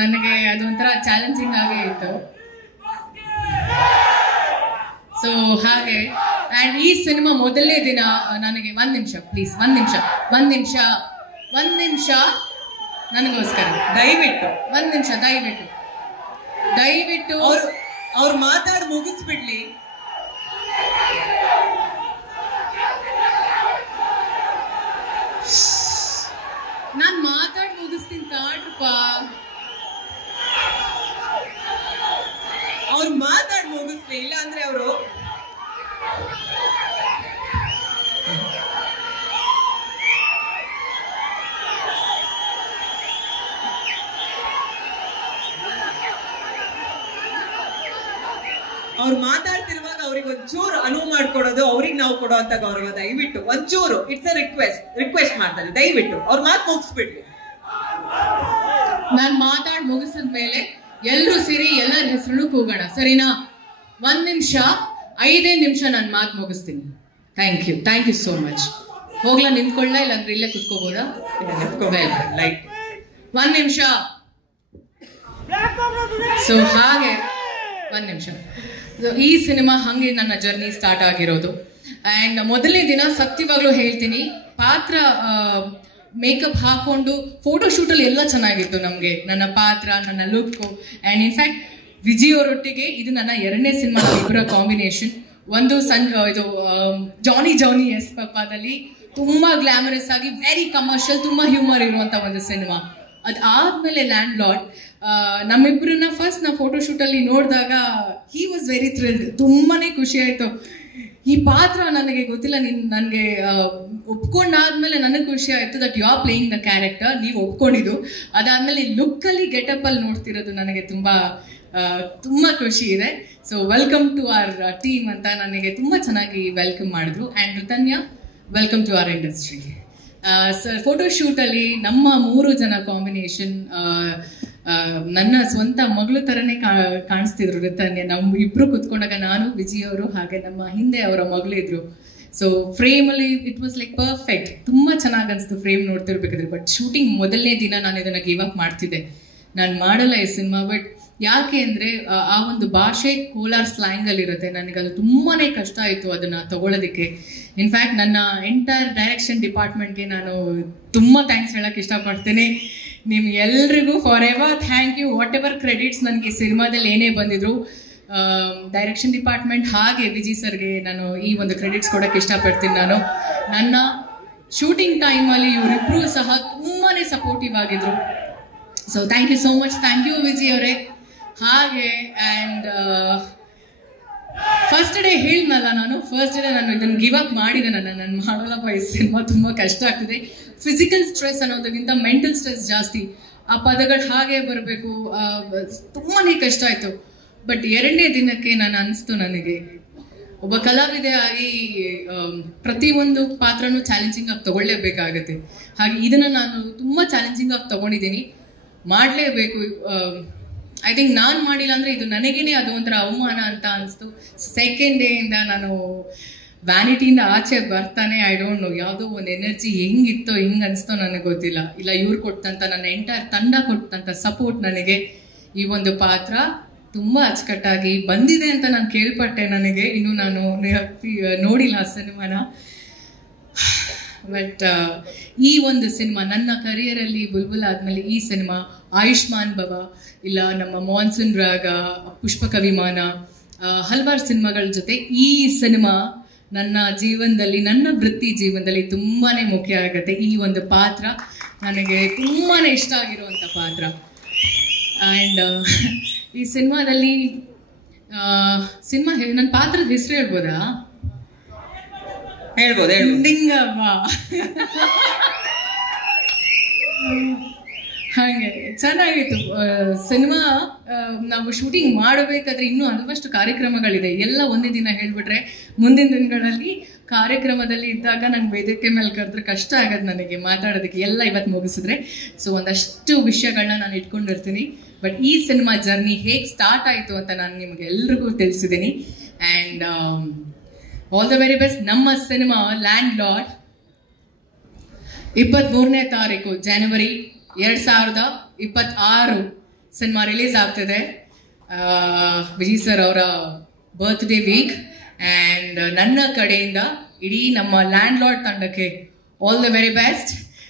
ನನಗೆ ಅದೊಂಥರ ಚಾಲೆಂಜಿಂಗ್ ಆಗೇ ಇತ್ತು. ಸೊ ಹಾಗೆ ಆ್ಯಂಡ್ ಈ ಸಿನಿಮಾ ಮೊದಲನೇ ದಿನ ನನಗೆ ಒಂದು ನಿಮಿಷ ಪ್ಲೀಸ್, ಒಂದು ನಿಮಿಷ ನನಗೋಸ್ಕರ ದಯವಿಟ್ಟು ಒಂದು ನಿಮಿಷ ದಯವಿಟ್ಟು ಅವ್ರು ಮಾತಾಡಿ ಮುಗಿಸ್ಬಿಡ್ಲಿ. ನಾನು ಮಾತಾಡಿ ಮುಗಿಸ್ತೀನಿ ತಾಡ್ರಪ್ಪ. ಅವ್ರು ಮಾತಾಡಿ ಮುಗಿಸ್ಲಿ, ಇಲ್ಲ ಅಂದ್ರೆ ಅವರು ಮಾತಾಡ್ತಿರುವಾಗ ಅವ್ರಿಗೆ ಒಂಚೂರು ಅನುವು ಮಾಡ್ಕೊಡೋದು ಅವ್ರಿಗೆ ನಾವು ಕೊಡೋ ಅಂತ ಗೌರವ. ದಯವಿಟ್ಟು ಒಂಚೂರು, ಇಟ್ಸ್ ಅ ರಿಕ್ವೆಸ್ಟ್ ಮಾಡ್ತಾರೆ, ದಯವಿಟ್ಟು ಅವ್ರ ಮಾತು ಮುಗಿಸ್ಬಿಡ್ಲಿ. ನಾನು ಮಾತಾಡಿ ಮುಗಿಸಿದ ಮೇಲೆ ಎಲ್ಲರೂ ಸೇರಿ ಎಲ್ಲರ ಹೆಸರು ಕೂಗೋಣ, ಸರಿನಾ? 1 ನಿಮಿಷ, 5 ನಿಮಿಷ ನಾನು ಮಾತು ಮುಗಿಸ್ತೀನಿ. Thank you so much. ಹೋಗ್ಲಾ, ನಿಂತ್ಕೊಳ್ಳ, ಇಲ್ಲಾಂದ್ರೆ ಇಲ್ಲೇ ಕುತ್ಕೋಬೋದಾ? ಲೈಟ್ 1 ನಿಮಿಷ. ಸೊ ಹಾಗೆ 1 ನಿಮಿಷ. ಈ ಸಿನಿಮಾ ಹಂಗೆ ನನ್ನ ಜರ್ನಿ ಸ್ಟಾರ್ಟ್ ಆಗಿರೋದು. ಆ್ಯಂಡ್ ಮೊದಲನೇ ದಿನ ಸತ್ಯವಾಗ್ಲೂ ಹೇಳ್ತೀನಿ, ಪಾತ್ರ ಮೇಕಪ್ ಹಾಕೊಂಡು ಫೋಟೋಶೂಟಲ್ಲಿ ಎಲ್ಲ ಚೆನ್ನಾಗಿತ್ತು ನಮಗೆ, ನನ್ನ ಪಾತ್ರ, ನನ್ನ ಲುಕ್ಕು. ಆ್ಯಂಡ್ ಇನ್ಫ್ಯಾಕ್ಟ್ ವಿಜಯ್ ಅವರೊಟ್ಟಿಗೆ ಇದು ನನ್ನ 2ನೇ ಸಿನಿಮಾ, ಇಬ್ಬರ ಕಾಂಬಿನೇಷನ್. ಒಂದು ಇದು ಜಾನಿ ಎಸ್ ಪಪ್ಪಾದಲ್ಲಿ ತುಂಬ ಗ್ಲಾಮರಸ್ ಆಗಿ ವೆರಿ ಕಮರ್ಷಿಯಲ್, ತುಂಬ ಹ್ಯೂಮರ್ ಇರುವಂಥ ಒಂದು ಸಿನಿಮಾ. ಅದಾದಮೇಲೆ ಲ್ಯಾಂಡ್ ಲಾರ್ಡ್, ನಮ್ಮಿಬ್ಬರನ್ನ ಫಸ್ಟ್ ನಾವು ಫೋಟೋಶೂಟಲ್ಲಿ ನೋಡಿದಾಗ ಹಿ ವಾಸ್ ವೆರಿ ಥ್ರಿಲ್ಡ್. ತುಂಬಾ ಖುಷಿ ಆಯಿತು. ಈ ಪಾತ್ರ ನನಗೆ ಗೊತ್ತಿಲ್ಲ, ನನಗೆ ಒಪ್ಕೊಂಡಾದ್ಮೇಲೆ ನನಗೆ ಖುಷಿ ಆಯಿತು that you are playing the character. ನೀವು ಒಪ್ಕೊಂಡಿದ್ದು, ಅದಾದಮೇಲೆ ಲುಕ್ಕಲ್ಲಿ ಗೆಟಪ್ಪಲ್ಲಿ ನೋಡ್ತಿರೋದು ನನಗೆ ತುಂಬ ಖುಷಿ ಇದೆ. So welcome to our team ಅಂತ ನನಗೆ ತುಂಬ ಚೆನ್ನಾಗಿ ವೆಲ್ಕಮ್ ಮಾಡಿದ್ರು. And Ritanya, welcome to our industry. ಫೋಟೋಶೂಟಲ್ಲಿ ನಮ್ಮ 3 ಜನ ಕಾಂಬಿನೇಷನ್ ನನ್ನ ಸ್ವಂತ ಮಗಳು ಥರನೇ ಕಾಣಿಸ್ತಿದ್ರು ರಿತನ್ಯ. ನಾವು ಇಬ್ಬರು ಕುತ್ಕೊಂಡಾಗ, ನಾನು, ವಿಜಯ್ ಅವರು, ಹಾಗೆ ನಮ್ಮ ಹಿಂದೆ ಅವರ ಮಗಳು ಇದ್ರು. ಸೊ ಫ್ರೇಮಲ್ಲಿ ಇಟ್ ವಾಸ್ ಲೈಕ್ ಪರ್ಫೆಕ್ಟ್. ತುಂಬ ಚೆನ್ನಾಗಿ ಅನಿಸ್ತು ಫ್ರೇಮ್ ನೋಡ್ತಿರ್ಬೇಕಾದ್ರೆ. ಬಟ್ ಶೂಟಿಂಗ್ ಮೊದಲನೇ ದಿನ ನಾನು ಇದನ್ನು ಗಿವ್ ಅಪ್ ಮಾಡ್ತಿದ್ದೆ, ನಾನು ಮಾಡಲ್ಲ ಈ ಸಿನಿಮಾ. ಬಟ್ ಯಾಕೆ ಅಂದರೆ ಆ ಒಂದು ಭಾಷೆ ಕೋಲಾರ್ ಸ್ಲ್ಯಾಂಗಲ್ಲಿರುತ್ತೆ, ನನಗೆ ಅದು ತುಂಬಾ ಕಷ್ಟ ಆಯಿತು ಅದನ್ನು ತಗೊಳ್ಳೋದಕ್ಕೆ. ಇನ್ಫ್ಯಾಕ್ಟ್ ನನ್ನ ಎಂಟೈರ್ ಡೈರೆಕ್ಷನ್ ಡಿಪಾರ್ಟ್ಮೆಂಟ್ಗೆ ನಾನು ತುಂಬ ಥ್ಯಾಂಕ್ಸ್ ಹೇಳೋಕ್ಕೆ ಇಷ್ಟಪಡ್ತೀನಿ. ನಿಮ್ಗೆಲ್ರಿಗೂ forever thank you. Whatever credits ನನಗೆ ಸಿನಿಮಾದಲ್ಲಿ ಏನೇ ಬಂದಿದ್ರು, ಡೈರೆಕ್ಷನ್ ಡಿಪಾರ್ಟ್ಮೆಂಟ್ ಹಾಗೆ ವಿಜಯ್ ಸರ್ಗೆ ನಾನು ಈ ಒಂದು ಕ್ರೆಡಿಟ್ಸ್ ಕೊಡೋಕ್ಕೆ ಇಷ್ಟಪಡ್ತೀನಿ. ನಾನು ನನ್ನ ಶೂಟಿಂಗ್ ಟೈಮಲ್ಲಿ ಇವರಿಬ್ಬರು ಸಹ ತುಂಬಾ ಸಪೋರ್ಟಿವ್ ಆಗಿದ್ರು. So thank you so much. Thank you Vijay ಅವರೇ. ಹಾಗೆ ಆ್ಯಂಡ್ ಫಸ್ಟ್ ಡೇ ಹೇಳಿದ್ನಲ್ಲ, ಫಸ್ಟ್ ಡೇ ನಾನು ಇದನ್ನು ಗಿವ್ ಅಪ್ ಮಾಡಿದೆ. ನಾನು ಮಾಡೋಲ್ಲಪ್ಪ, ಈ ಸಿನಿಮಾ ತುಂಬ ಕಷ್ಟ ಆಗ್ತಿದೆ. ಫಿಸಿಕಲ್ ಸ್ಟ್ರೆಸ್ ಅನ್ನೋದಕ್ಕಿಂತ ಮೆಂಟಲ್ ಸ್ಟ್ರೆಸ್ ಜಾಸ್ತಿ. ಆ ಪದಗಳು ಹಾಗೆ ಬರಬೇಕು, ತುಂಬಾ ಕಷ್ಟ ಆಯಿತು. ಬಟ್ 2ನೇ ದಿನಕ್ಕೆ ನಾನು ಅನಿಸ್ತು, ನನಗೆ ಒಬ್ಬ ಕಲಾವಿದೆ ಆಗಿ ಪ್ರತಿಯೊಂದು ಪಾತ್ರನೂ ಚಾಲೆಂಜಿಂಗ್ ಆಗಿ ತಗೊಳ್ಳೇಬೇಕಾಗತ್ತೆ. ಹಾಗೆ ಇದನ್ನು ನಾನು ತುಂಬ ಚಾಲೆಂಜಿಂಗ್ ಆಗಿ ತಗೊಂಡಿದ್ದೀನಿ, ಮಾಡಲೇಬೇಕು. ಐ ಥಿಂಕ್ ನಾನು ಮಾಡಿಲ್ಲ ಅಂದರೆ ಇದು ನನಗೇನೆ ಅದು ಒಂಥರ ಅವಮಾನ ಅಂತ ಅನಿಸ್ತು. ಸೆಕೆಂಡ್ ಡೇಯಿಂದ ನಾನು ವ್ಯಾನಿಟಿಯಿಂದ ಆಚೆ ಬರ್ತಾನೆ, ಐ ಡೋಂಟ್ ನೋ, ಯಾವುದೋ ಒಂದು ಎನರ್ಜಿ ಹೆಂಗಿತ್ತೋ ಹಿಂಗೆ ಅನಿಸ್ತೋ ನನಗೆ ಗೊತ್ತಿಲ್ಲ. ಇಲ್ಲ ಇವ್ರು ಕೊಟ್ಟಂಥ, ನನ್ನ ಎಂಟೈರ್ ತಂಡ ಕೊಟ್ಟಂಥ ಸಪೋರ್ಟ್ ನನಗೆ ಈ ಒಂದು ಪಾತ್ರ ತುಂಬ ಅಚ್ಚುಕಟ್ಟಾಗಿ ಬಂದಿದೆ ಅಂತ ನಾನು ಕೇಳ್ಪಟ್ಟೆ. ನನಗೆ ಇನ್ನೂ ನಾನು ನೋಡಿಲ್ಲ ಆ ಸಿನಿಮಾನ. ಬಟ್ ಈ ಒಂದು ಸಿನಿಮಾ ನನ್ನ ಕರಿಯರಲ್ಲಿ ಬುಲ್ಬುಲ್ ಆದಮೇಲೆ ಈ ಸಿನಿಮಾ, ಆಯುಷ್ಮಾನ್ ಭವ, ಇಲ್ಲ ನಮ್ಮ ಮಾನ್ಸೂನ್ ರಾಗ, ಪುಷ್ಪಕ ವಿಮಾನ, ಹಲವಾರು ಸಿನಿಮಾಗಳ ಜೊತೆ ಈ ಸಿನಿಮಾ ನನ್ನ ಜೀವನದಲ್ಲಿ, ನನ್ನ ವೃತ್ತಿ ಜೀವನದಲ್ಲಿ ತುಂಬಾ ಮುಖ್ಯ ಆಗುತ್ತೆ. ಈ ಒಂದು ಪಾತ್ರ ನನಗೆ ತುಂಬಾ ಇಷ್ಟ ಆಗಿರುವಂಥ ಪಾತ್ರ. ಆ್ಯಂಡ್ ಈ ಸಿನಿಮಾದಲ್ಲಿ ನನ್ನ ಪಾತ್ರದ ಹೆಸರು ಹೇಳ್ಬೋದಾ? ಹೇಳ್ಬೋದು. ಲಿಂಗವ್ವ. ಹಾಗೆ ಚೆನ್ನಾಗಿತ್ತು ಸಿನಿಮಾ. ನಾವು ಶೂಟಿಂಗ್ ಮಾಡಬೇಕಾದ್ರೆ ಇನ್ನೂ ಹಲವಷ್ಟು ಕಾರ್ಯಕ್ರಮಗಳಿದೆ. ಎಲ್ಲ ಒಂದೇ ದಿನ ಹೇಳ್ಬಿಟ್ರೆ ಮುಂದಿನ ದಿನಗಳಲ್ಲಿ ಕಾರ್ಯಕ್ರಮದಲ್ಲಿ ಇದ್ದಾಗ ನಂಗೆ ವೇದಿಕೆ ಮೇಲೆ ಕರೆದ್ರೆ ಕಷ್ಟ ಆಗೋದು ನನಗೆ ಮಾತಾಡೋದಕ್ಕೆ. ಎಲ್ಲ ಇವತ್ತು ಮುಗಿಸಿದ್ರೆ ಸೊ ಒಂದಷ್ಟು ವಿಷಯಗಳನ್ನ ನಾನು ಇಟ್ಕೊಂಡಿರ್ತೀನಿ. ಬಟ್ ಈ ಸಿನಿಮಾ ಜರ್ನಿ ಹೇಗೆ ಸ್ಟಾರ್ಟ್ ಆಯಿತು ಅಂತ ನಾನು ನಿಮಗೆ ಎಲ್ರಿಗೂ ತಿಳಿಸಿದ್ದೀನಿ. And all the very best. ನಮ್ಮ ಸಿನಿಮಾ ಲ್ಯಾಂಡ್ ಲಾರ್ಡ್ 23ನೇ ತಾರೀಕು ಜನವರಿ 2026 ಸಿನಿಮಾ ರಿಲೀಸ್ ಆಗ್ತಿದೆ. ವಿಜಯ್ ಸರ್ ಅವರ ಬರ್ತ್ಡೇ ವೀಕ್. ಆ್ಯಂಡ್ ನನ್ನ ಕಡೆಯಿಂದ ಇಡೀ ನಮ್ಮ ಲ್ಯಾಂಡ್ ಲಾರ್ಡ್ ತಂಡಕ್ಕೆ ಆಲ್ ದ ವೆರಿ ಬೆಸ್ಟ್.